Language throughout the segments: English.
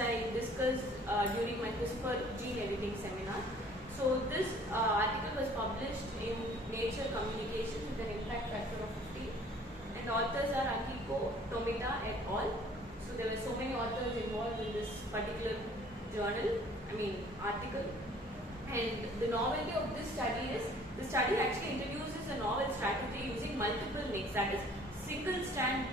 I discussed during my CRISPR gene editing seminar. So this article was published in Nature Communications with an impact factor of 50, and authors are Akiko Tomita et al. So there were so many authors involved in this particular article. And the novelty of this study is, the study actually introduces a novel strategy using multiple nicks, that is single strand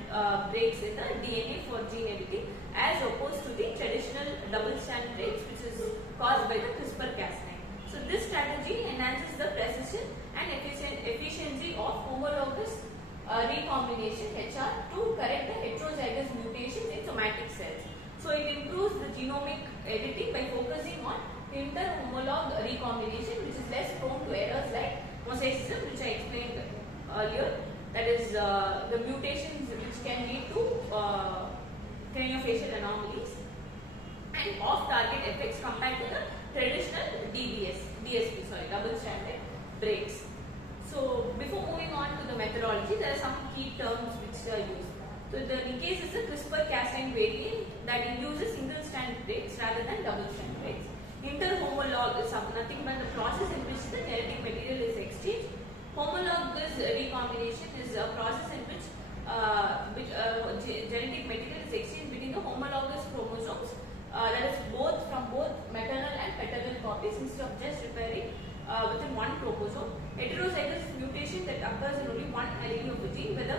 breaks in the DNA for gene editing, as opposed to the traditional double strand breaks which is caused by the CRISPR-Cas9. So this strategy enhances the precision and efficiency of homologous recombination HR to correct the heterozygous mutations in somatic cells. So it improves the genomic editing by focusing on inter-homolog recombination, which is less prone to errors like mosaicism, which I explained earlier. That is the mutations which can lead to craniofacial anomalies and off-target effects compared to the traditional double-stranded breaks. So before moving on to the methodology, there are some key terms which are used. So the nickase is a CRISPR-Cas9 variant that induces single-strand breaks rather than double-strand breaks. Inter-homolog is nothing but the process in which the genetic material is exchanged. Homologous recombination is a process in which genetic material is exchanged between the homologous chromosomes, that is from both maternal and paternal copies, instead of just repairing within one chromosome. Heterozygous mutation that occurs in only one allele of the gene, where the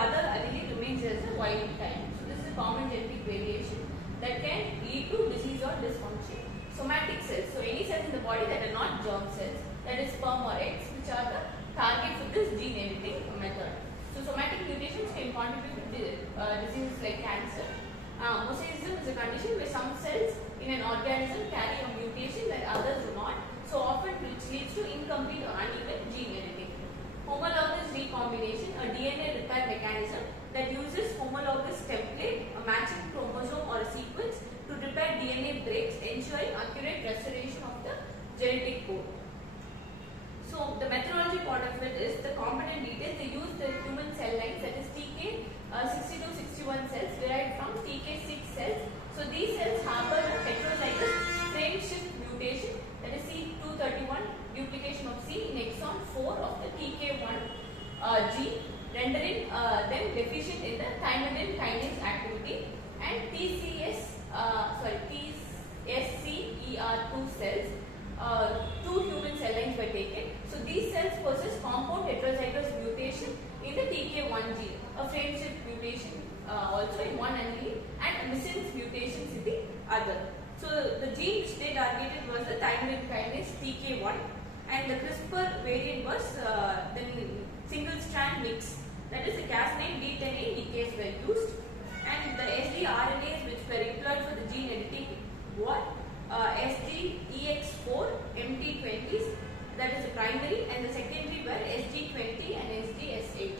other allele remains as a wild type. So this is a common genetic variation that can lead to disease or dysfunction. Somatic cells, so any cells in the body that are not germ cells, that is sperm or eggs, which are the target for this gene editing method. So somatic mutations can contribute to diseases like cancer. Mosaicism is a condition where some cells in an organism carry a mutation that others do not, so often which leads to incomplete or uneven gene editing. Homologous recombination, a DNA repair mechanism that uses homologous template, a matching chromosome or a sequence to repair DNA breaks, ensuring accurate restoration of the genetic code. So the methodology part of it is the component details. They use the human cell lines, that is TK62-61 cells derived from TK6 cells. So these cells harbor heterozygous frame shift mutation, that is C231 duplication of C in exon 4 of the TK1 gene, rendering them deficient in the thymidine kinase activity, and TSCER2 cells. Two human cell lines were taken. So these cells possess compound heterozygous mutation in the TK1 gene, a frame shift mutation also in one allele, and missense mutations in the other. So the gene which they targeted was the thymidine kinase TK1, and the CRISPR variant was the single strand mix, that is the Cas9 D10A nickase were used, and the sgRNAs which were employed for the gene editing were SGEX4 MT20s, that is the primary, and the secondary were SG20 and SGS8.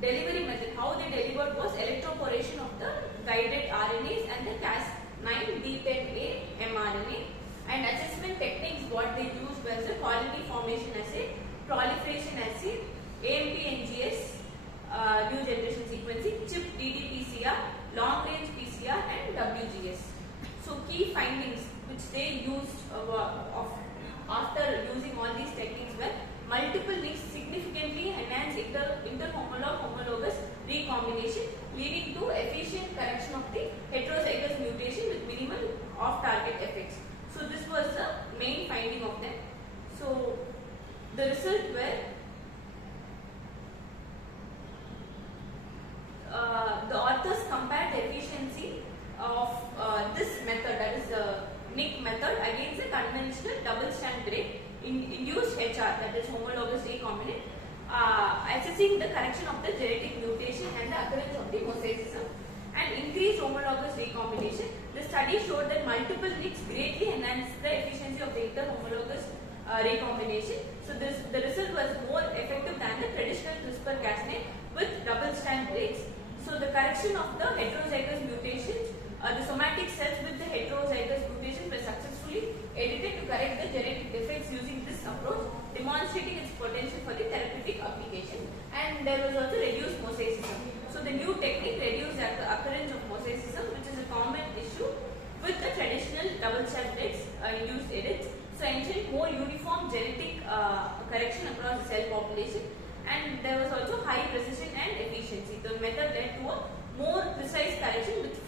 Delivery method, how they delivered was electroporation of the guided RNAs and the Cas9 D10A mRNA, and assessment techniques what they used was the colony formation assay, proliferation assay, AMP-NGS, new generation sequencing, chip ddPCR, long range PCR, and WGS. So key findings which they used after using all these techniques were multiple nicks significantly enhance inter-homologous recombination, leading to efficient correction of the heterozygous mutation with minimal off-target effects. So this was the main finding of them. So the result were the authors compared the efficiency of this method, that is the NIC method, against the conventional double-strand break induced HR, that is homologous recombinant, assessing the correction of the genetic mutation and the occurrence of the mosaicism, and increased homologous recombination. The study showed that multiple nicks greatly enhanced the efficiency of the inter-homologous recombination. So the result was more effective than the traditional CRISPR-Cas9 with double-strand breaks. So the correction of the heterozygous mutations, the somatic cells with the heterozygous mutations were successfully edited to correct the genetic defects using this approach, demonstrating its potential for the therapeutic application. And there was also reduced mosaicism. So the new technique reduced the occurrence of mosaicism, which population, and there was also high precision and efficiency. The method led to a more precise correction with